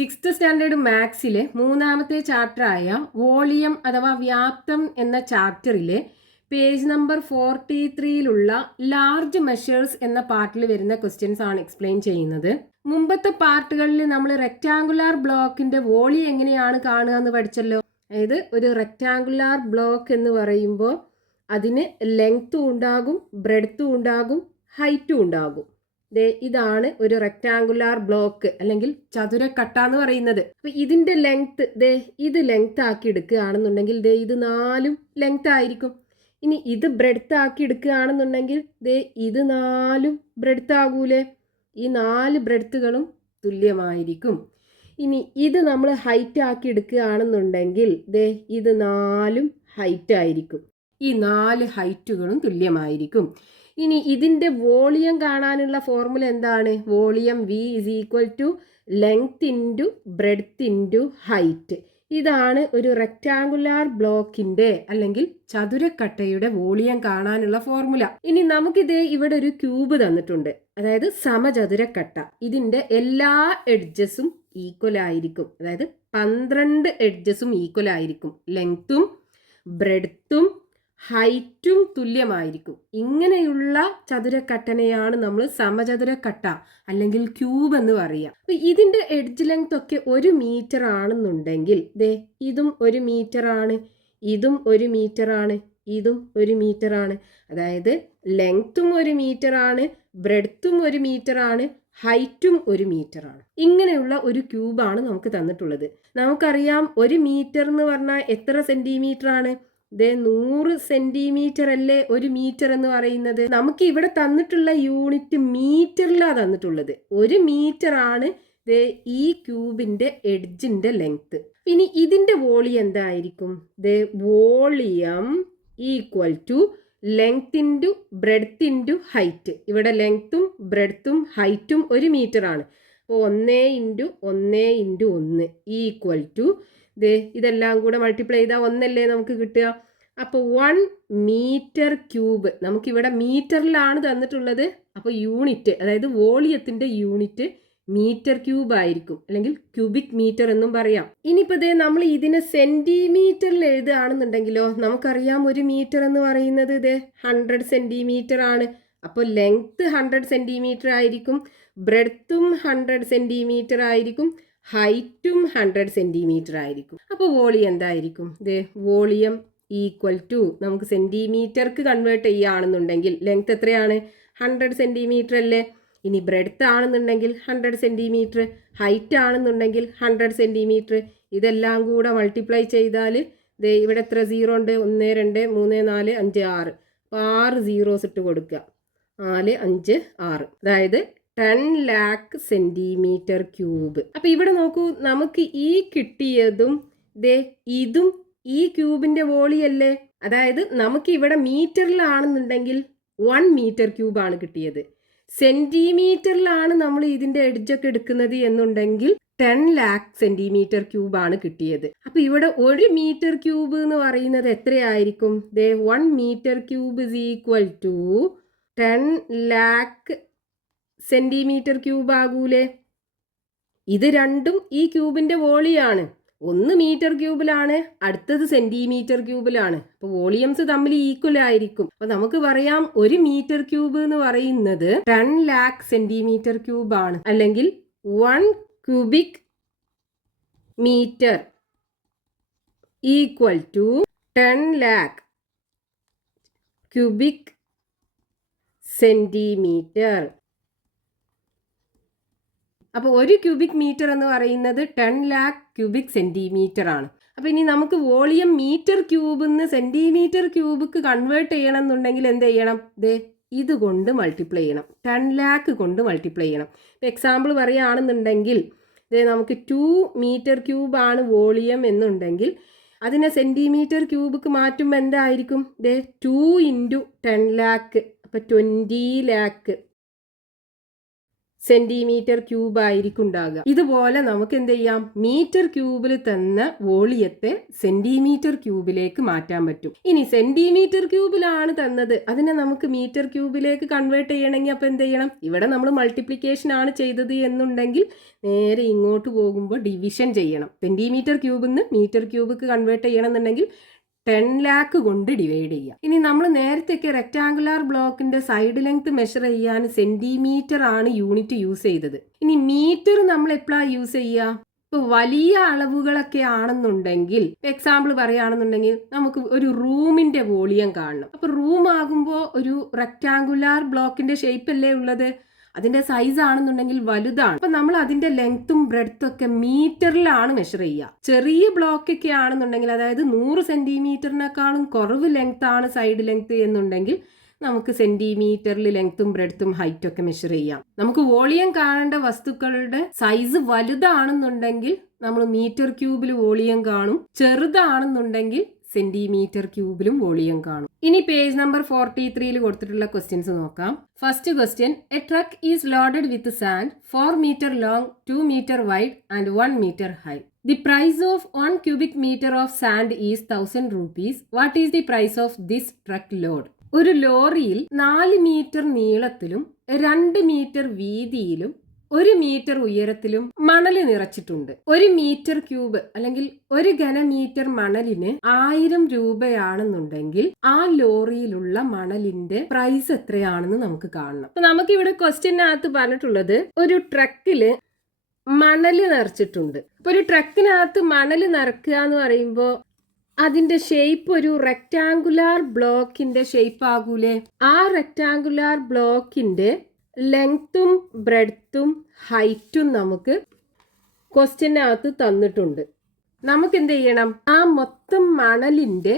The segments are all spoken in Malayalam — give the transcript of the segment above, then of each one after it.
സിക്സ്ത് സ്റ്റാൻഡേർഡ് മാത്സിലെ മൂന്നാമത്തെ ചാപ്റ്ററായ വോളിയം അഥവാ വ്യാപ്തം എന്ന ചാപ്റ്ററിലെ പേജ് നമ്പർ 43 ലാർജ് മെഷേഴ്സ് എന്ന പാർട്ടിൽ വരുന്ന ക്വസ്റ്റ്യൻസ് ആണ് എക്സ്പ്ലെയിൻ ചെയ്യുന്നത്. മുമ്പത്തെ പാർട്ടുകളിൽ നമ്മൾ റെക്റ്റാങ്കുലാർ ബ്ലോക്കിന്റെ വോളിയം എങ്ങനെയാണ് കാണുക എന്ന് പഠിച്ചല്ലോ. അതായത് ഒരു റെക്റ്റാങ്കുലാർ ബ്ലോക്ക് എന്ന് പറയുമ്പോൾ അതിന് ലെങ്ത്തും ഉണ്ടാകും, ബ്രെഡ്ത്തും ഉണ്ടാകും, ഹൈറ്റും ഉണ്ടാകും. ഇതാണ് ഒരു റെക്റ്റാങ്കുലാർ ബ്ലോക്ക് അല്ലെങ്കിൽ ചതുരക്കട്ട എന്ന് പറയുന്നത്. അപ്പൊ ഇതിന്റെ ലെങ്ത് ഇത് ലെങ്ത് ആക്കി എടുക്കുകയാണെന്നുണ്ടെങ്കിൽ ഇത് 4 ലെങ്ത് ആയിരിക്കും. ഇനി ഇത് ബ്രെഡ്ത്ത് ആക്കി എടുക്കുകയാണെന്നുണ്ടെങ്കിൽ ഇത് 4 ബ്രെഡ്ത്ത് ആകൂലേ? ഈ 4 ബ്രെഡ്ത്തുകളും തുല്യമായിരിക്കും. ഇനി ഇത് നമ്മൾ ഹൈറ്റ് ആക്കി എടുക്കുകയാണെന്നുണ്ടെങ്കിൽ ഇത് 4 ഹൈറ്റ് ആയിരിക്കും. ഈ 4 ഹൈറ്റുകളും തുല്യമായിരിക്കും. ഇനി ഇതിൻ്റെ വോളിയം കാണാനുള്ള ഫോർമുല എന്താണ്? Volume V = length into breadth into height. ഇതാണ് ഒരു റെക്റ്റാങ്കുലാർ ബ്ലോക്കിന്റെ അല്ലെങ്കിൽ ചതുരക്കട്ടയുടെ വോളിയം കാണാനുള്ള ഫോർമുല. ഇനി ഇവിടെ ഒരു ക്യൂബ് തന്നിട്ടുണ്ട്, അതായത് സമചതുരക്കട്ട. ഇതിന്റെ എല്ലാ എഡ്ജസും ഈക്വൽ ആയിരിക്കും, അതായത് 12 എഡ്ജസും ഈക്വൽ ആയിരിക്കും. ലെങ്ത്തും ബ്രെഡ്ത്തും ഹൈറ്റും തുല്യമായിരിക്കും. ഇങ്ങനെയുള്ള ചതുരക്കട്ടനെയാണ് നമ്മൾ സമചതുരക്കട്ട അല്ലെങ്കിൽ ക്യൂബ് എന്ന് പറയുക. അപ്പൊ ഇതിന്റെ എഡ്ജ് ലെങ്ത് ഒക്കെ 1 മീറ്റർ ആണെന്നുണ്ടെങ്കിൽ ഇതും 1 മീറ്റർ ആണ്, ഇതും 1 മീറ്റർ ആണ്, ഇതും 1 മീറ്റർ ആണ്. അതായത് ലെങ്ത്തും 1 മീറ്റർ ആണ്, ബ്രെഡ്ത്തും 1 മീറ്റർ ആണ്, ഹൈറ്റും 1 മീറ്റർ ആണ്. ഇങ്ങനെയുള്ള ഒരു ക്യൂബാണ് നമുക്ക് തന്നിട്ടുള്ളത്. നമുക്കറിയാം 1 മീറ്റർ എന്ന് പറഞ്ഞാൽ എത്ര സെന്റിമീറ്റർ ആണ്? 100 സെന്റിമീറ്റർ അല്ലേ 1 മീറ്റർ എന്ന് പറയുന്നത്. നമുക്ക് ഇവിടെ തന്നിട്ടുള്ള യൂണിറ്റ് മീറ്ററിലാണ് തന്നിട്ടുള്ളത്. 1 മീറ്റർ ആണ് ഈ ക്യൂബിന്റെ എഡ്ജിന്റെ ലെങ്ത്. ഇനി ഇതിന്റെ വോളിയം എന്തായിരിക്കും? Volume = length into breadth into height. ഇവിടെ ലെങ്ത്തും ബ്രെഡ്ത്തും ഹൈറ്റും 1 മീറ്റർ ആണ്. അപ്പോൾ 1 × 1 × 1 ഇതെല്ലാം കൂടെ മൾട്ടിപ്ലൈ ചെയ്താൽ 1 അല്ലേ നമുക്ക് കിട്ടുക. അപ്പോൾ 1 മീറ്റർ ക്യൂബ്. നമുക്കിവിടെ മീറ്ററിലാണ് തന്നിട്ടുള്ളത്. അപ്പോൾ യൂണിറ്റ്, അതായത് വോളിയത്തിന്റെ യൂണിറ്റ് മീറ്റർ ക്യൂബ് ആയിരിക്കും, അല്ലെങ്കിൽ ക്യൂബിക് മീറ്റർ എന്നും പറയാം. ഇനിയിപ്പോൾ നമ്മൾ ഇതിനെ സെന്റിമീറ്ററിൽ എഴുതുകയാണെന്നുണ്ടെങ്കിലോ നമുക്കറിയാം 1 മീറ്റർ എന്ന് പറയുന്നത് 100 സെന്റിമീറ്റർ ആണ്. അപ്പോൾ ലെങ്ത് 100 സെന്റിമീറ്റർ ആയിരിക്കും, ബ്രെഡ്ത്തും 100 സെന്റിമീറ്റർ ആയിരിക്കും, ഹൈറ്റും 100 സെന്റിമീറ്റർ ആയിരിക്കും. അപ്പോൾ വോളിയം എന്തായിരിക്കും? വോളിയം = നമുക്ക് സെന്റിമീറ്റർക്ക് കൺവേർട്ട് ചെയ്യുകയാണെന്നുണ്ടെങ്കിൽ ലെങ്ത് എത്രയാണ്? 100 സെന്റിമീറ്റർ അല്ലേ. ഇനി ബ്രെഡ്ത്ത് ആണെന്നുണ്ടെങ്കിൽ 100 സെന്റിമീറ്റർ, ഹൈറ്റ് ആണെന്നുണ്ടെങ്കിൽ 100 സെന്റിമീറ്റർ. ഇതെല്ലാം കൂടെ മൾട്ടിപ്ലൈ ചെയ്താൽ ഇവിടെ എത്ര സീറോ ഉണ്ട്? 1 2 3 4 5 6. അപ്പോൾ 6 സീറോസ് ഇട്ട് കൊടുക്കുക. 4 5 6, അതായത് 10 lakh സെന്റിമീറ്റർ ക്യൂബ്. അപ്പൊ ഇവിടെ നോക്കൂ, നമുക്ക് ഈ കിട്ടിയതും ഇതും ഈ ക്യൂബിന്റെ വോളിയല്ലേ. അതായത് നമുക്ക് ഇവിടെ മീറ്ററിലാണെന്നുണ്ടെങ്കിൽ 1 മീറ്റർ ക്യൂബാണ് കിട്ടിയത്. സെന്റിമീറ്ററിലാണ് നമ്മൾ ഇതിന്റെ എഡ്ജൊക്കെ എടുക്കുന്നത് എന്നുണ്ടെങ്കിൽ 10 lakh സെന്റിമീറ്റർ ക്യൂബാണ് കിട്ടിയത്. അപ്പൊ ഇവിടെ 1 മീറ്റർ ക്യൂബ് എന്ന് പറയുന്നത് എത്രയായിരിക്കും? 1 metre cube = 10 lakh centimetre cube ആകൂലേ. ഇത് രണ്ടും ഈ ക്യൂബിന്റെ വോളിയാണ്. ഒന്ന് മീറ്റർ ക്യൂബിലാണ്, അടുത്തത് സെന്റിമീറ്റർ ക്യൂബിലാണ്. അപ്പൊ വോളിയംസ് തമ്മിൽ ഈക്വൽ ആയിരിക്കും. അപ്പൊ നമുക്ക് പറയാം 1 മീറ്റർ ക്യൂബ് എന്ന് പറയുന്നത് 10 lakh സെന്റിമീറ്റർ ക്യൂബ് ആണ്, അല്ലെങ്കിൽ 1 cubic metre = 10 lakh cubic centimetre. അപ്പോൾ 1 ക്യൂബിക് മീറ്റർ എന്ന് പറയുന്നത് 10 lakh ക്യൂബിക് സെന്റിമീറ്റർ ആണ്. അപ്പോൾ ഇനി നമുക്ക് വോളിയം മീറ്റർ ക്യൂബിൽ നിന്ന് സെന്റിമീറ്റർ ക്യൂബിക്ക് കൺവേർട്ട് ചെയ്യണം എന്നുണ്ടെങ്കിൽ എന്ത് ചെയ്യണം? ഇതുകൊണ്ട് മൾട്ടിപ്ലൈ ചെയ്യണം, 10 lakh കൊണ്ട് മൾട്ടിപ്ലൈ ചെയ്യണം. ഇപ്പോൾ എക്സാമ്പിൾ പറയുകയാണെന്നുണ്ടെങ്കിൽ നമുക്ക് 2 മീറ്റർ ക്യൂബ് ആണ് വോളിയം എന്നുണ്ടെങ്കിൽ അതിനെ സെന്റിമീറ്റർ ക്യൂബിക്ക് മാറ്റുമ്പോൾ എന്തായിരിക്കും? 2 × 10 lakh, അപ്പോൾ 20 lakh സെന്റിമീറ്റർ ക്യൂബ് ആയിരിക്കും ഉണ്ടാകുക. ഇതുപോലെ നമുക്ക് എന്ത് ചെയ്യാം, മീറ്റർ ക്യൂബിൽ തന്ന വോളിയത്തെ സെന്റിമീറ്റർ ക്യൂബിലേക്ക് മാറ്റാൻ പറ്റും. ഇനി സെന്റിമീറ്റർ ക്യൂബിലാണ് തന്നത്, അതിനെ നമുക്ക് മീറ്റർ ക്യൂബിലേക്ക് കൺവേർട്ട് ചെയ്യണമെങ്കിൽ അപ്പൊ എന്ത് ചെയ്യണം, ഇവിടെ നമ്മൾ മൾട്ടിപ്ലിക്കേഷൻ ആണ് ചെയ്തത് എന്നുണ്ടെങ്കിൽ നേരെ ഇങ്ങോട്ട് പോകുമ്പോൾ ഡിവിഷൻ ചെയ്യണം. സെന്റിമീറ്റർ ക്യൂബിൽ നിന്ന് മീറ്റർ ക്യൂബിക്ക് കൺവേർട്ട് ചെയ്യണം എന്നുണ്ടെങ്കിൽ 10 lakh കൊണ്ട് ഡിവൈഡ് ചെയ്യുക. ഇനി നമ്മൾ നേരത്തെയൊക്കെ റെക്ടാങ്കുലാർ ബ്ലോക്കിന്റെ സൈഡ് ലെങ്ത് മെഷർ ചെയ്യാൻ സെന്റിമീറ്റർ ആണ് യൂണിറ്റ് യൂസ് ചെയ്തത്. ഇനി മീറ്റർ നമ്മൾ എപ്പോഴാണ് യൂസ് ചെയ്യുക, ഇപ്പോൾ വലിയ അളവുകളൊക്കെ ആണെന്നുണ്ടെങ്കിൽ, എക്സാമ്പിൾ പറയുകയാണെന്നുണ്ടെങ്കിൽ നമുക്ക് ഒരു റൂമിന്റെ വോളിയം കാണണം. അപ്പോൾ റൂം ആകുമ്പോൾ ഒരു റെക്ടാങ്കുലാർ ബ്ലോക്കിന്റെ ഷേപ്പ് അല്ലേ ഉള്ളത്, അതിന്റെ സൈസ് ആണെന്നുണ്ടെങ്കിൽ വലുതാണ്. അപ്പൊ നമ്മൾ അതിന്റെ ലെങ്ത്തും ബ്രെഡ്ത്തും ഒക്കെ മീറ്ററിലാണ് മെഷർ ചെയ്യുക. ചെറിയ ബ്ലോക്ക് ഒക്കെ ആണെന്നുണ്ടെങ്കിൽ, അതായത് 100 സെന്റിമീറ്ററിനേക്കാളും കുറവ് ലെങ്ത് ആണ് സൈഡ് ലെങ്ത് എന്നുണ്ടെങ്കിൽ നമുക്ക് സെന്റിമീറ്ററിൽ ലെങ്ത്തും ബ്രെഡ്ത്തും ഹൈറ്റും ഒക്കെ മെഷർ ചെയ്യാം. നമുക്ക് വോളിയം കാണേണ്ട വസ്തുക്കളുടെ സൈസ് വലുതാണെന്നുണ്ടെങ്കിൽ നമ്മൾ മീറ്റർ ക്യൂബിൽ വോളിയം കാണും, ചെറുതാണെന്നുണ്ടെങ്കിൽ സെന്റിമീറ്റർ ക്യൂബിലും വോളിയം കാണും. ഇനി പേജ് നമ്പർ 43 കൊടുത്തിട്ടുള്ള ക്വസ്റ്റ്യൻസ് നോക്കാം. First question, A truck is loaded with sand 4 meter long, 2 meter wide and 1 meter high. The price of 1 cubic meter of sand is 1000 rupees. What is the price of this truck load? ഒരു ലോറിയിൽ 4 മീറ്റർ നീളത്തിലും 2 മീറ്റർ വീതിയിലും 1 മീറ്റർ ഉയരത്തിലും മണല് നിറച്ചിട്ടുണ്ട്. 1 മീറ്റർ ക്യൂബ് അല്ലെങ്കിൽ 1 ഘനമീറ്റർ മണലിന് 1000 രൂപയാണെന്നുണ്ടെങ്കിൽ ആ ലോറിയിലുള്ള മണലിന്റെ പ്രൈസ് എത്രയാണെന്ന് നമുക്ക് കാണണം. അപ്പൊ നമുക്ക് ഇവിടെ ക്വസ്റ്റ്യനകത്ത് പറഞ്ഞിട്ടുള്ളത് ഒരു ട്രക്കില് മണല് നിറച്ചിട്ടുണ്ട്. അപ്പൊ ഒരു ട്രക്കിനകത്ത് മണല് നിറക്കുക എന്ന് പറയുമ്പോൾ അതിന്റെ ഷേപ്പ് ഒരു റെക്ടാങ്കുലാർ ബ്ലോക്കിന്റെ ഷേപ്പ് ആകൂലേ. ആ റെക്ടാങ്കുലാർ ബ്ലോക്കിന്റെ ലെങ്ത്തും ബ്രെഡ്ത്തും ഹൈറ്റും നമുക്ക് ക്വസ്റ്റ്യനകത്ത് തന്നിട്ടുണ്ട്. നമുക്ക് എന്ത് ചെയ്യണം, ആ മൊത്തം മണലിന്റെ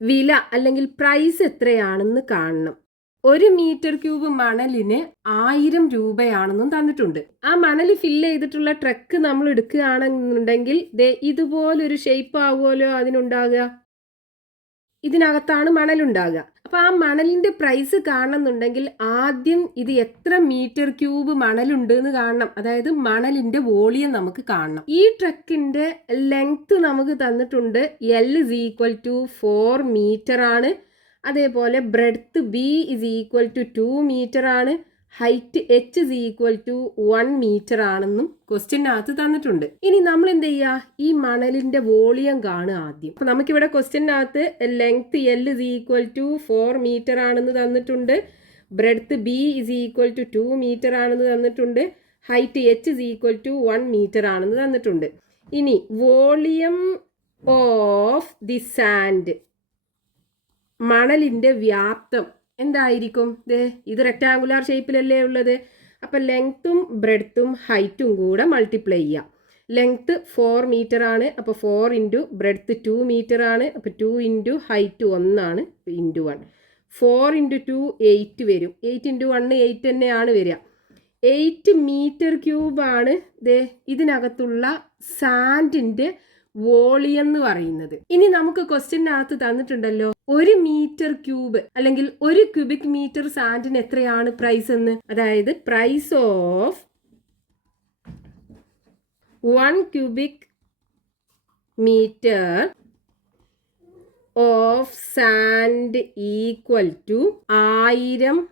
വില അല്ലെങ്കിൽ പ്രൈസ് എത്രയാണെന്ന് കാണണം. 1 മീറ്റർ ക്യൂബ് മണലിന് 1000 രൂപയാണെന്നും തന്നിട്ടുണ്ട്. ആ മണൽ ഫില്ല് ചെയ്തിട്ടുള്ള ട്രക്ക് നമ്മൾ എടുക്കുകയാണെന്നുണ്ടെങ്കിൽ ഇതുപോലൊരു ഷേപ്പ് ആവുമല്ലോ അതിനുണ്ടാകുക. ഇതിനകത്താണ് മണലുണ്ടാകുക. അപ്പൊ ആ മണലിന്റെ പ്രൈസ് കാണണമെന്നുണ്ടെങ്കിൽ ആദ്യം ഇത് എത്ര മീറ്റർ ക്യൂബ് മണലുണ്ട് എന്ന് കാണണം. അതായത് മണലിന്റെ വോളിയം നമുക്ക് കാണണം. ഈ ട്രക്കിന്റെ ലെങ്ത് നമുക്ക് തന്നിട്ടുണ്ട്. L = 4 മീറ്റർ ആണ്. അതേപോലെ ബ്രെഡ്ത്ത് B = 2 മീറ്റർ ആണ്. ഹൈറ്റ് H = 1 മീറ്റർ ആണെന്നും ക്വസ്റ്റ്യനകത്ത് തന്നിട്ടുണ്ട്. ഇനി നമ്മൾ എന്ത് ചെയ്യുക, ഈ മണലിന്റെ വോളിയം കാണുക ആദ്യം. അപ്പൊ നമുക്കിവിടെ ക്വസ്റ്റ്യനകത്ത് ലെങ്ത് L = 4 മീറ്റർ ആണെന്ന് തന്നിട്ടുണ്ട്. ബ്രെഡ്ത്ത് B = 2 മീറ്റർ ആണെന്ന് തന്നിട്ടുണ്ട്. ഹൈറ്റ് H = 1 മീറ്റർ ആണെന്ന് തന്നിട്ടുണ്ട്. ഇനി വോളിയം ഓഫ് ദി സാൻഡ്, മണലിന്റെ വ്യാപ്തം എന്തായിരിക്കും? ഇത് റെക്ടാങ്കുലാർ ഷേപ്പിലല്ലേ ഉള്ളത്. അപ്പൊ ലെങ്ത്തും ബ്രെഡ്ത്തും ഹൈറ്റും കൂടെ മൾട്ടിപ്ലൈ ചെയ്യാം. ലെങ്ത്ത് 4 മീറ്റർ ആണ്. അപ്പോൾ 4 ഇൻറ്റു ബ്രെഡ്ത്ത് 2 മീറ്റർ ആണ്. അപ്പോൾ 2 ഇൻറ്റു ഹൈറ്റ് 1 ആണ്. ഇൻറ്റു 1 4 ഇൻറ്റു 2 8 വരും. 8 ഇൻറ്റു 1 8 തന്നെയാണ് വരിക. 8 മീറ്റർ ക്യൂബാണ് ഇതിനകത്തുള്ള സാൻഡിന്റെ വോളിയം എന്ന് പറയുന്നത്. ഇനി നമുക്ക് ക്വസ്റ്റ്യനകത്ത് തന്നിട്ടുണ്ടല്ലോ 1 മീറ്റർ ക്യൂബ് അല്ലെങ്കിൽ 1 ക്യൂബിക് മീറ്റർ സാൻഡിന് എത്രയാണ് പ്രൈസ് എന്ന്. അതായത് price of 1 cubic metre of sand equal to 1000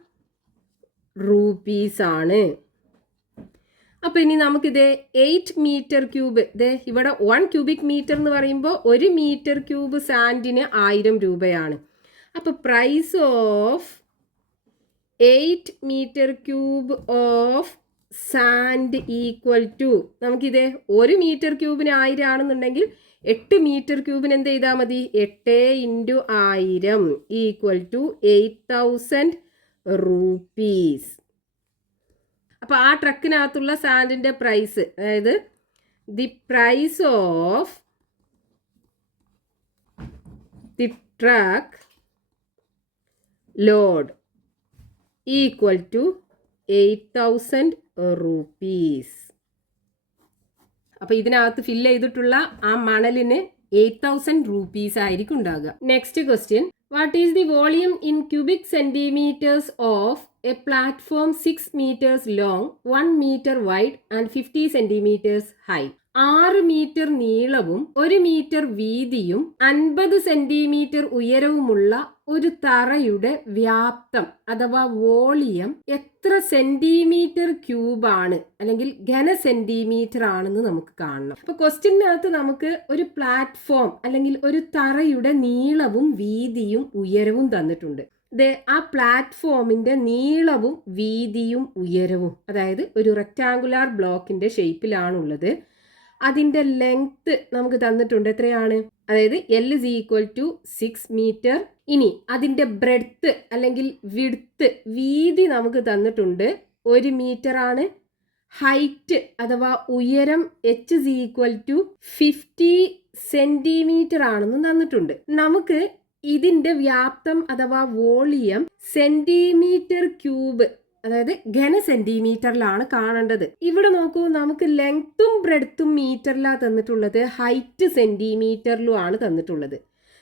rupees ആണ്. അപ്പൊ ഇനി നമുക്കിത് 8 മീറ്റർ ക്യൂബ്, ഇവിടെ 1 ക്യൂബിക് മീറ്റർ എന്ന് പറയുമ്പോൾ 1 മീറ്റർ ക്യൂബ് സാൻഡിന് 1000 രൂപയാണ്. അപ്പൊ price of 8 metre cube of sand equal to, നമുക്കിത് 1 മീറ്റർ ക്യൂബിന് 1000 ആണെന്നുണ്ടെങ്കിൽ 8 മീറ്റർ ക്യൂബിന് എന്ത് ചെയ്താൽ മതി, 8 ഇൻറ്റു 1000 ഈക്വൽ ടു 8000 രൂപീസ്. അപ്പൊ ആ ട്രക്കിനകത്തുള്ള സാൻഡിന്റെ പ്രൈസ്, അതായത് the price of the truck load equal to 8000 rupees. അപ്പൊ ഇതിനകത്ത് ഫില്ല് ചെയ്തിട്ടുള്ള ആ മണലിന് 8000 രൂപീസ് ആയിരിക്കും ഉണ്ടാകുക. Next question, what is the volume in cubic centimetres of A platform 6 meters long, 1 meter wide and 50 centimeters high. 6 metre നീളവും 1 മീറ്റർ വീതിയും 50 സെന്റിമീറ്റർ ഉയരവുമുള്ള ഒരു തറയുടെ വ്യാപ്തം അഥവാ വോളിയം എത്ര സെന്റിമീറ്റർ ക്യൂബാണ് അല്ലെങ്കിൽ ഘന സെന്റിമീറ്റർ ആണെന്ന് നമുക്ക് കാണണം. അപ്പൊ ക്വസ്റ്റ്യനകത്ത് നമുക്ക് ഒരു പ്ലാറ്റ്ഫോം അല്ലെങ്കിൽ ഒരു തറയുടെ നീളവും വീതിയും ഉയരവും തന്നിട്ടുണ്ട്. ആ പ്ലാറ്റ്ഫോമിന്റെ നീളവും വീതിയും ഉയരവും, അതായത് ഒരു റെക്ടാങ്കുലാർ ബ്ലോക്കിന്റെ ഷേപ്പിലാണുള്ളത്. അതിന്റെ ലെങ്ത് നമുക്ക് തന്നിട്ടുണ്ട്. എത്രയാണ്? അതായത് L is equal to 6 meter. ഇനി അതിന്റെ ബ്രെഡ്ത്ത് അല്ലെങ്കിൽ വിഡ്ത്ത്, വീതി നമുക്ക് തന്നിട്ടുണ്ട് 1 മീറ്റർ ആണ്. ഹൈറ്റ് അഥവാ ഉയരം H is equal to 50 centimetre ആണെന്ന് തന്നിട്ടുണ്ട്. നമുക്ക് ഇതിന്റെ വ്യാപ്തം അഥവാ വോളിയം സെന്റിമീറ്റർ ക്യൂബ്, അതായത് ഘന സെന്റിമീറ്ററിലാണ് കാണേണ്ടത്. ഇവിടെ നോക്കൂ, നമുക്ക് ലെങ്ത്തും ബ്രെഡ്ത്തും മീറ്ററിലാണ് തന്നിട്ടുള്ളത്, ഹൈറ്റ് സെന്റിമീറ്ററിലും ആണ് തന്നിട്ടുള്ളത്.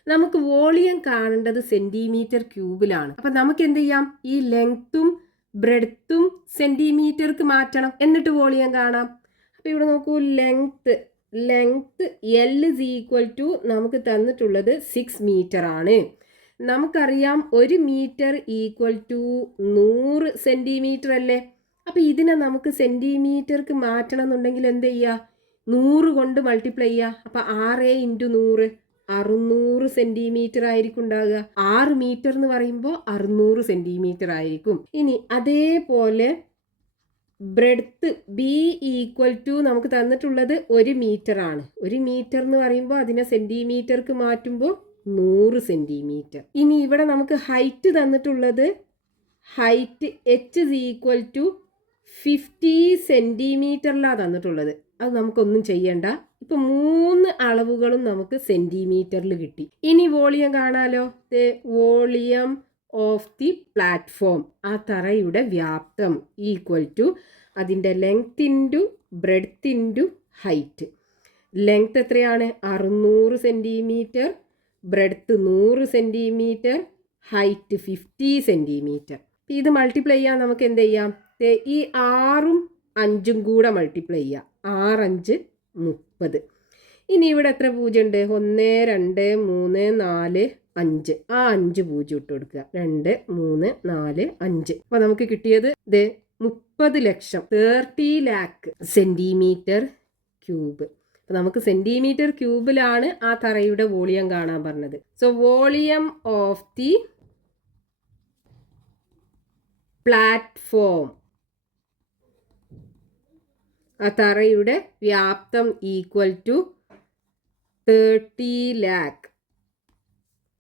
നമുക്ക് വോളിയം കാണേണ്ടത് സെന്റിമീറ്റർ ക്യൂബിലാണ്. അപ്പൊ നമുക്ക് എന്ത് ചെയ്യാം? ഈ ലെങ്ത്തും ബ്രെഡ്ത്തും സെന്റിമീറ്റർക്ക് മാറ്റണം, എന്നിട്ട് വോളിയം കാണാം. അപ്പൊ ഇവിടെ നോക്കൂ, length L is equal to നമുക്ക് തന്നിട്ടുള്ളത് 6 മീറ്റർ ആണ്. നമുക്കറിയാം 1 മീറ്റർ ഈക്വൽ ടു 100 സെന്റിമീറ്റർ അല്ലേ. അപ്പൊ ഇതിനെ നമുക്ക് സെന്റിമീറ്റർക്ക് മാറ്റണം എന്നുണ്ടെങ്കിൽ എന്ത് ചെയ്യുക? 100 കൊണ്ട് മൾട്ടിപ്ലൈ ചെയ്യുക. അപ്പൊ 6 × 100 600 സെന്റിമീറ്റർ ആയിരിക്കും ഉണ്ടാകുക. 6 മീറ്റർ എന്ന് പറയുമ്പോൾ 600 സെന്റിമീറ്റർ ആയിരിക്കും. ഇനി അതേപോലെ ബ്രെഡ്ത്ത് B ഈക്വൽ ടു നമുക്ക് തന്നിട്ടുള്ളത് 1 മീറ്റർ ആണ്. 1 മീറ്റർ എന്ന് പറയുമ്പോൾ അതിനെ സെന്റിമീറ്റർക്ക് മാറ്റുമ്പോൾ 100 സെന്റിമീറ്റർ. ഇനി ഇവിടെ നമുക്ക് ഹൈറ്റ് തന്നിട്ടുള്ളത്, height H is equal to 50 സെന്റിമീറ്ററിലാണ് തന്നിട്ടുള്ളത്. അത് നമുക്കൊന്നും ചെയ്യണ്ട. ഇപ്പൊ 3 അളവുകളും നമുക്ക് സെന്റിമീറ്ററിൽ കിട്ടി. ഇനി വോളിയം കാണാലോ. വോളിയം ഓഫ് ദി പ്ലാറ്റ്ഫോം, ആ തറയുടെ വ്യാപ്തം ഈക്വൽ ടു അതിൻ്റെ length into breadth into height. Length എത്രയാണ്? 600 centimetre, breadth 100 centimetre, height 50 centimetre. ഇത് മൾട്ടിപ്ലൈ ചെയ്യാൻ നമുക്ക് എന്ത് ചെയ്യാം? ഈ 6ഉം 5ഉം കൂടെ മൾട്ടിപ്ലൈ ചെയ്യാം. 6 5 30. ഇനി ഇവിടെ എത്ര പൂജ്യം ഉണ്ട്? 1 2 3 4 5. ആ 5 പൂജ്യം ഇട്ട് കൊടുക്കുക. 2 3 4 5. അപ്പൊ നമുക്ക് കിട്ടിയത് 30 ലക്ഷം, 30 lakh സെന്റിമീറ്റർ ക്യൂബ്. അപ്പൊ നമുക്ക് സെന്റിമീറ്റർ ക്യൂബിലാണ് ആ തറയുടെ വോളിയം കാണാൻ പറഞ്ഞത്. So volume of the platform, ആ തറയുടെ വ്യാപ്തം equal to 30 lakh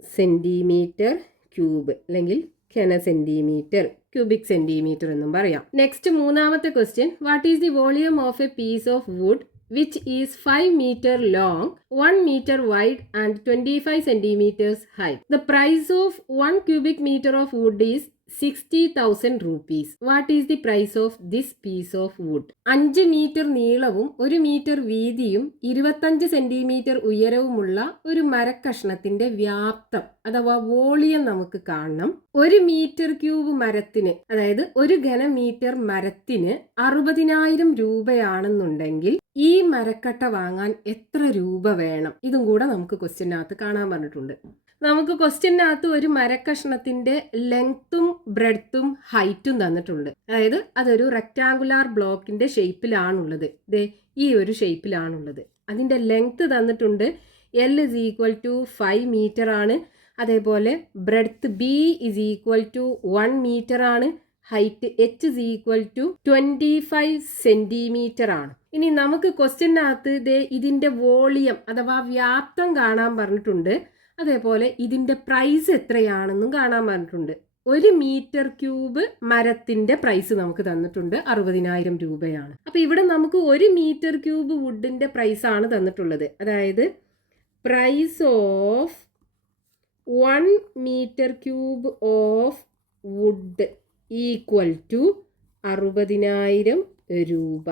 centimetre cube, അല്ലെങ്കിൽ ഘന സെന്റിമീറ്റർ, ക്യൂബിക് സെന്റിമീറ്റർ എന്നും പറയാം. നെക്സ്റ്റ് മൂന്നാമത്തെ question, what is the volume of a piece of wood which is 5 meter long, 1 meter wide and 25 centimeters high. The price of 1 cubic meter of wood is 60,000 rupees. What is the price of this piece of wood? 5 metre നീളവും 1 മീറ്റർ വീതിയും 25 സെന്റിമീറ്റർ ഉയരവുമുള്ള ഒരു മരക്കഷ്ണത്തിന്റെ വ്യാപ്തം അഥവാ വോളിയം നമുക്ക് കാണണം. 1 മീറ്റർ ക്യൂബ് മരത്തിന്, അതായത് 1 ഘനമീറ്റർ മരത്തിന് 60,000 രൂപയാണെന്നുണ്ടെങ്കിൽ ഈ മരക്കട്ട വാങ്ങാൻ എത്ര രൂപ വേണം? ഇതും കൂടെ നമുക്ക് ക്വസ്റ്റ്യനകത്ത് കാണാൻ പറഞ്ഞിട്ടുണ്ട്. നമുക്ക് ക്വസ്റ്റ്യനകത്ത് ഒരു മരക്കഷ്ണത്തിന്റെ ലെങ്ത്തും ബ്രെഡ്ത്തും ഹൈറ്റും തന്നിട്ടുണ്ട്. അതായത് അതൊരു റെക്ടാങ്കുലാർ ബ്ലോക്കിന്റെ ഷേപ്പിലാണുള്ളത്. ഈ ഒരു ഷേപ്പിലാണുള്ളത്. അതിന്റെ ലെങ്ത്ത് തന്നിട്ടുണ്ട്. L is equal to 5 metre ആണ്. അതേപോലെ breadth B is equal to 1 metre ആണ്. Height H is equal to 25 centimetre ആണ്. ഇനി നമുക്ക് ക്വസ്റ്റ്യനകത്ത് ഇതിന്റെ വോളിയം അഥവാ വ്യാപ്തം കാണാൻ പറഞ്ഞിട്ടുണ്ട്. അതേപോലെ ഇതിന്റെ പ്രൈസ് എത്രയാണെന്നും കാണാൻ പറഞ്ഞിട്ടുണ്ട്. 1 മീറ്റർ ക്യൂബ് മരത്തിന്റെ പ്രൈസ് നമുക്ക് തന്നിട്ടുണ്ട്, 60,000 രൂപയാണ്. അപ്പൊ ഇവിടെ നമുക്ക് 1 മീറ്റർ ക്യൂബ് വുഡിന്റെ പ്രൈസ് ആണ് തന്നിട്ടുള്ളത്. അതായത് price of 1 metre cube of wood equal to 60,000 രൂപ.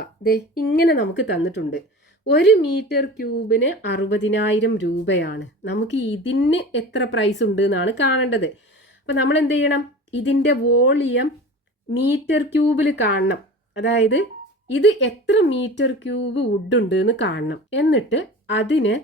ഇങ്ങനെ നമുക്ക് തന്നിട്ടുണ്ട്. 1 മീറ്റർ ക്യൂബിന് 60,000 രൂപയാണ്. നമുക്ക് ഇതിന് എത്ര പ്രൈസ് ഉണ്ട് എന്നാണ് കാണേണ്ടത്. അപ്പം നമ്മൾ എന്ത് ചെയ്യണം? ഇതിൻ്റെ വോളിയം മീറ്റർ ക്യൂബിൽ കാണണം. അതായത് ഇത് എത്ര മീറ്റർ ക്യൂബ് വുഡ് ഉണ്ട് എന്ന് കാണണം. എന്നിട്ട് അതിന്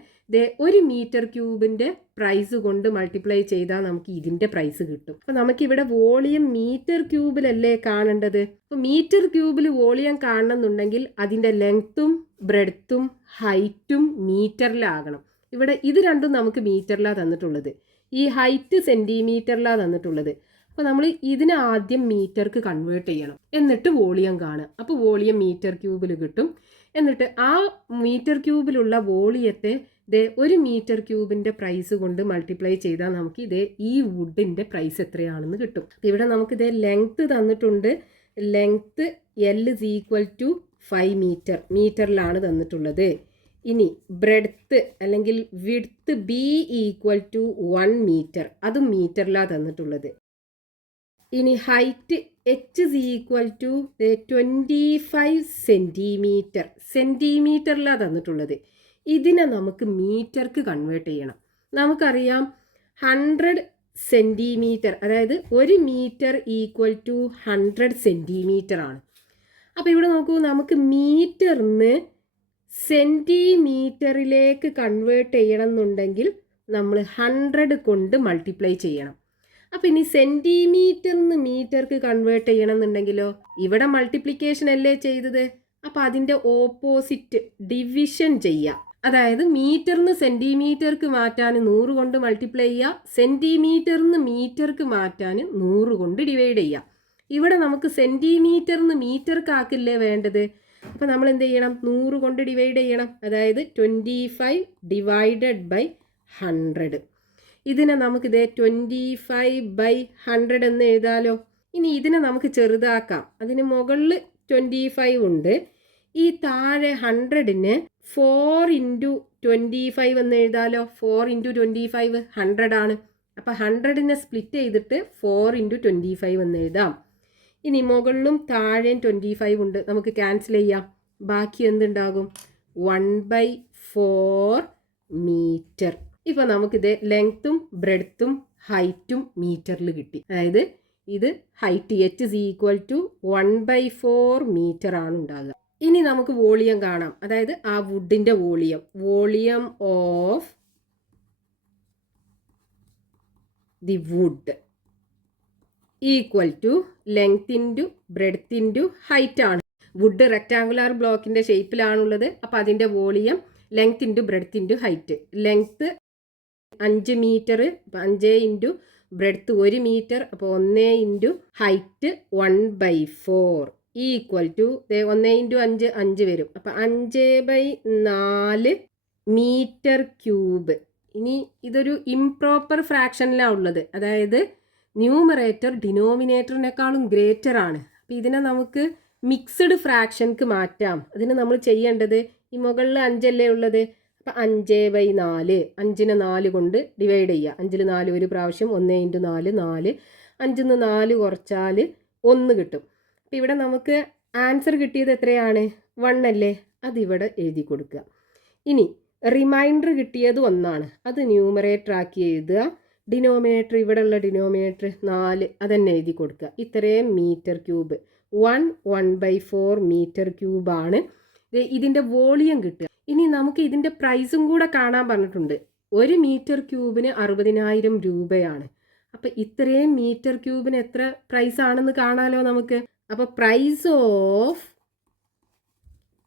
ഒരു മീറ്റർ ക്യൂബിന്റെ പ്രൈസ് കൊണ്ട് മൾട്ടിപ്ലൈ ചെയ്താൽ നമുക്ക് ഇതിന്റെ പ്രൈസ് കിട്ടും. അപ്പൊ നമുക്കിവിടെ വോളിയം മീറ്റർ ക്യൂബിലല്ലേ കാണേണ്ടത്. അപ്പൊ മീറ്റർ ക്യൂബിൽ വോളിയം കാണണമെന്നുണ്ടെങ്കിൽ അതിന്റെ ലെങ്ത്തും ബ്രെഡ്ത്തും ഹൈറ്റും മീറ്ററിലാകണം. ഇവിടെ ഇത് രണ്ടും നമുക്ക് മീറ്ററിലാണ് തന്നിട്ടുള്ളത്. ഈ ഹൈറ്റ് സെന്റിമീറ്ററിലാണ് തന്നിട്ടുള്ളത്. അപ്പോൾ നമ്മൾ ഇതിനെ ആദ്യം മീറ്റർക്ക് കൺവേർട്ട് ചെയ്യണം. എന്നിട്ട് വോളിയം കാണുക. അപ്പോൾ വോളിയം മീറ്റർ ക്യൂബിൽ കിട്ടും. എന്നിട്ട് ആ മീറ്റർ ക്യൂബിലുള്ള വോളിയത്തെ ഒരു മീറ്റർ ക്യൂബിൻ്റെ പ്രൈസ് കൊണ്ട് മൾട്ടിപ്ലൈ ചെയ്താൽ നമുക്ക് ഈ വുഡിൻ്റെ പ്രൈസ് എത്രയാണെന്ന് കിട്ടും. ഇവിടെ നമുക്ക് ലെങ്ത്ത് തന്നിട്ടുണ്ട്. ലെങ്ത്ത് L = 5 മീറ്റർ, മീറ്ററിലാണ് തന്നിട്ടുള്ളത്. ഇനി ബ്രെഡ്ത്ത് അല്ലെങ്കിൽ വിഡ്ത്ത് B = 1 മീറ്റർ, അതും മീറ്ററിലാണ് തന്നിട്ടുള്ളത്. ഇനി ഹൈറ്റ് H = 25 സെൻറ്റിമീറ്റർ, സെൻറ്റിമീറ്ററിലാണ് തന്നിട്ടുള്ളത്. ഇതിനെ നമുക്ക് മീറ്റർക്ക് കൺവേർട്ട് ചെയ്യണം. നമുക്കറിയാം 100 സെൻറ്റിമീറ്റർ, അതായത് 1 മീറ്റർ = 100 സെൻറ്റിമീറ്റർ ആണ്. അപ്പോൾ ഇവിടെ നോക്കൂ, നമുക്ക് മീറ്ററിന് സെൻറ്റിമീറ്ററിലേക്ക് കൺവേർട്ട് ചെയ്യണം എന്നുണ്ടെങ്കിൽ നമ്മൾ 100 കൊണ്ട് മൾട്ടിപ്ലൈ ചെയ്യണം. അപ്പം ഇനി സെൻറ്റിമീറ്ററിന് മീറ്റർക്ക് കൺവേർട്ട് ചെയ്യണം എന്നുണ്ടെങ്കിലോ, ഇവിടെ മൾട്ടിപ്ലിക്കേഷൻ അല്ലേ ചെയ്തത്, അപ്പം അതിൻ്റെ ഓപ്പോസിറ്റ് ഡിവിഷൻ ചെയ്യാം. അതായത് മീറ്ററിന് സെൻറ്റിമീറ്റർക്ക് മാറ്റാൻ 100 കൊണ്ട് മൾട്ടിപ്ലൈ ചെയ്യുക, സെൻറ്റിമീറ്ററിന് മീറ്റർക്ക് മാറ്റാൻ 100 കൊണ്ട് ഡിവൈഡ് ചെയ്യുക. ഇവിടെ നമുക്ക് സെൻറ്റിമീറ്ററിന് മീറ്റർക്കാക്കില്ലേ വേണ്ടത്. അപ്പം നമ്മൾ എന്ത് ചെയ്യണം, 100 കൊണ്ട് ഡിവൈഡ് ചെയ്യണം. അതായത് 25 / 100. ഇതിനെ നമുക്ക് 25/100 എന്ന് എഴുതാലോ. ഇനി ഇതിനെ നമുക്ക് ചെറുതാക്കാം. അതിന് മുകളിൽ 25 ഉണ്ട്. ഈ താഴെ 100ന് 4 × 25 എന്ന് എഴുതാലോ. 4 × 25 100 ആണ്. അപ്പം 100നെ സ്പ്ലിറ്റ് ചെയ്തിട്ട് 4 × 25 എന്ന് എഴുതാം. ഇനി മുകളിലും താഴെയും 25 ഉണ്ട്, നമുക്ക് ക്യാൻസൽ ചെയ്യാം. ബാക്കി എന്തുണ്ടാകും, 1/4 മീറ്റർ. ഇപ്പോൾ നമുക്കിത് ലെങ്ത്തും ബ്രെഡ്ത്തും ഹൈറ്റും മീറ്ററിൽ കിട്ടി. അതായത് ഇത് ഹൈറ്റ് H = 1/4 മീറ്റർ ആണ് ഉണ്ടാകുക. ഇനി നമുക്ക് വോളിയം കാണാം. അതായത് ആ വുഡിൻ്റെ volume of the wood = length × breadth × height ആണ്. വുഡ് റെക്റ്റാങ്കുലർ ബ്ലോക്കിൻ്റെ ഷേപ്പിലാണുള്ളത്. അപ്പോൾ അതിൻ്റെ volume length × breadth × height. Length 5 metre, 5 × breadth 1 metre, അപ്പോൾ 1 × ഹൈറ്റ് 1/4 = 1 × 5 5 വരും. അപ്പോൾ 5/4 മീറ്റർ ക്യൂബ്. ഇനി ഇതൊരു ഇംപ്രോപ്പർ ഫ്രാക്ഷനിലാണ് ഉള്ളത്. അതായത് ന്യൂമറേറ്റർ ഡിനോമിനേറ്ററിനേക്കാളും ഗ്രേറ്റർ ആണ്. അപ്പോൾ ഇതിനെ നമുക്ക് മിക്സ്ഡ് ഫ്രാക്ഷൻക്ക് മാറ്റാം. അതിന് നമ്മൾ ചെയ്യേണ്ടത്, ഈ മുകളിൽ 5 അല്ലേ ഉള്ളത്, അപ്പം 5/4, 5നെ 4 കൊണ്ട് ഡിവൈഡ് ചെയ്യുക. 5ൽ 4 ഒരു പ്രാവശ്യം, 1 × 4 4, 5ന്ന് 4 കുറച്ചാൽ 1 കിട്ടും. അപ്പം ഇവിടെ നമുക്ക് ആൻസർ കിട്ടിയത് എത്രയാണ്, 1 അല്ലേ, അതിവിടെ എഴുതി കൊടുക്കുക. ഇനി റിമൈൻഡർ കിട്ടിയത് 1 ആണ്, അത് ന്യൂമറേറ്റർ ആക്കി എഴുതുക. ഡിനോമിനേറ്റർ, ഇവിടെ ഉള്ള ഡിനോമിനേറ്റർ 4, അതന്നെ എഴുതി കൊടുക്കുക. ഇത്രയും മീറ്റർ ക്യൂബ്, 1/4 മീറ്റർ ക്യൂബാണ് ഇതിൻ്റെ വോളിയം കിട്ടുക. ഇനി നമുക്ക് ഇതിൻ്റെ പ്രൈസും കൂടെ കാണാൻ പറഞ്ഞിട്ടുണ്ട്. 1 മീറ്റർ ക്യൂബിന് 60,000 രൂപയാണ്. അപ്പം ഇത്രയും മീറ്റർ ക്യൂബിന് എത്ര പ്രൈസ് ആണെന്ന് കാണാലോ നമുക്ക്. അപ്പോൾ price of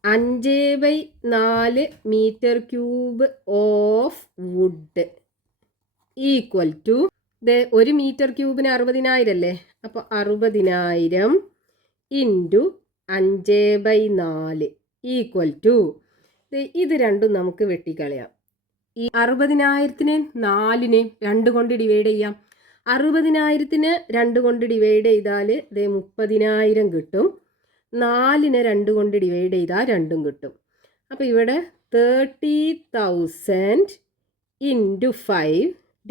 5/4 metre cube of wood = 1 metre ക്യൂബിന് 60,000 അല്ലേ, അപ്പോൾ 60,000 × 5/4 = ഇത് രണ്ടും നമുക്ക് വെട്ടിക്കളയാം. ഈ 60,000നെ 4നെ 2 കൊണ്ട് ഡിവൈഡ് ചെയ്യാം. 60,000നെ 2 കൊണ്ട് ഡിവൈഡ് ചെയ്താൽ 30,000 കിട്ടും. 4നെ 2 കൊണ്ട് ഡിവൈഡ് ചെയ്താൽ 2 കിട്ടും. അപ്പോൾ ഇവിടെ 30,000 × 5 /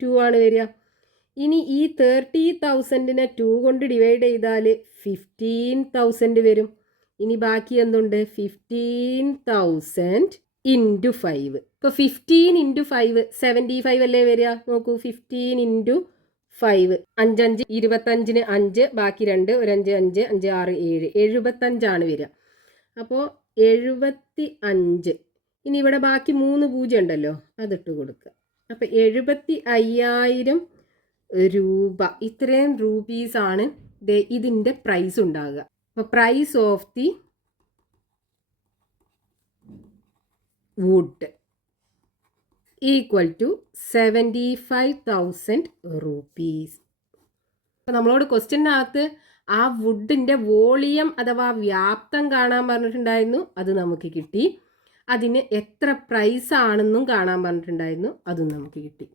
2 ആണ് വരിക. ഇനി ഈ 30,000നെ 2 കൊണ്ട് ഡിവൈഡ് ചെയ്താൽ 15,000 വരും. ഇനി ബാക്കി എന്തുണ്ട്, 15,000 × 5. ഇപ്പോൾ 15 × 5 75 അല്ലേ വരിക. നോക്കൂ, 15 × 5 5 5 25-ന് 5 ബാക്കി 2 ഒരു 5 5 5 6 7 75 വരിക. അപ്പോൾ 75. ഇനി ഇവിടെ ബാക്കി 3 പൂജ്യം ഉണ്ടല്ലോ, അതിട്ട് കൊടുക്കുക. അപ്പോൾ 75,000 രൂപ, ഇത്രയും രൂപീസാണ് ഇതിൻ്റെ പ്രൈസ് ഉണ്ടാകുക. അപ്പോൾ price of the wood equal to 75,000 rupees. അപ്പോൾ നമ്മളോട് ക്വസ്റ്റ്യനകത്ത് ആ വുഡിൻ്റെ വോളിയം അഥവാ വ്യാപ്തം കാണാൻ പറഞ്ഞിട്ടുണ്ടായിരുന്നു, അത് നമുക്ക് കിട്ടി. അതിന് എത്ര പ്രൈസ് ആണെന്നും കാണാൻ പറഞ്ഞിട്ടുണ്ടായിരുന്നു, അതും നമുക്ക് കിട്ടി.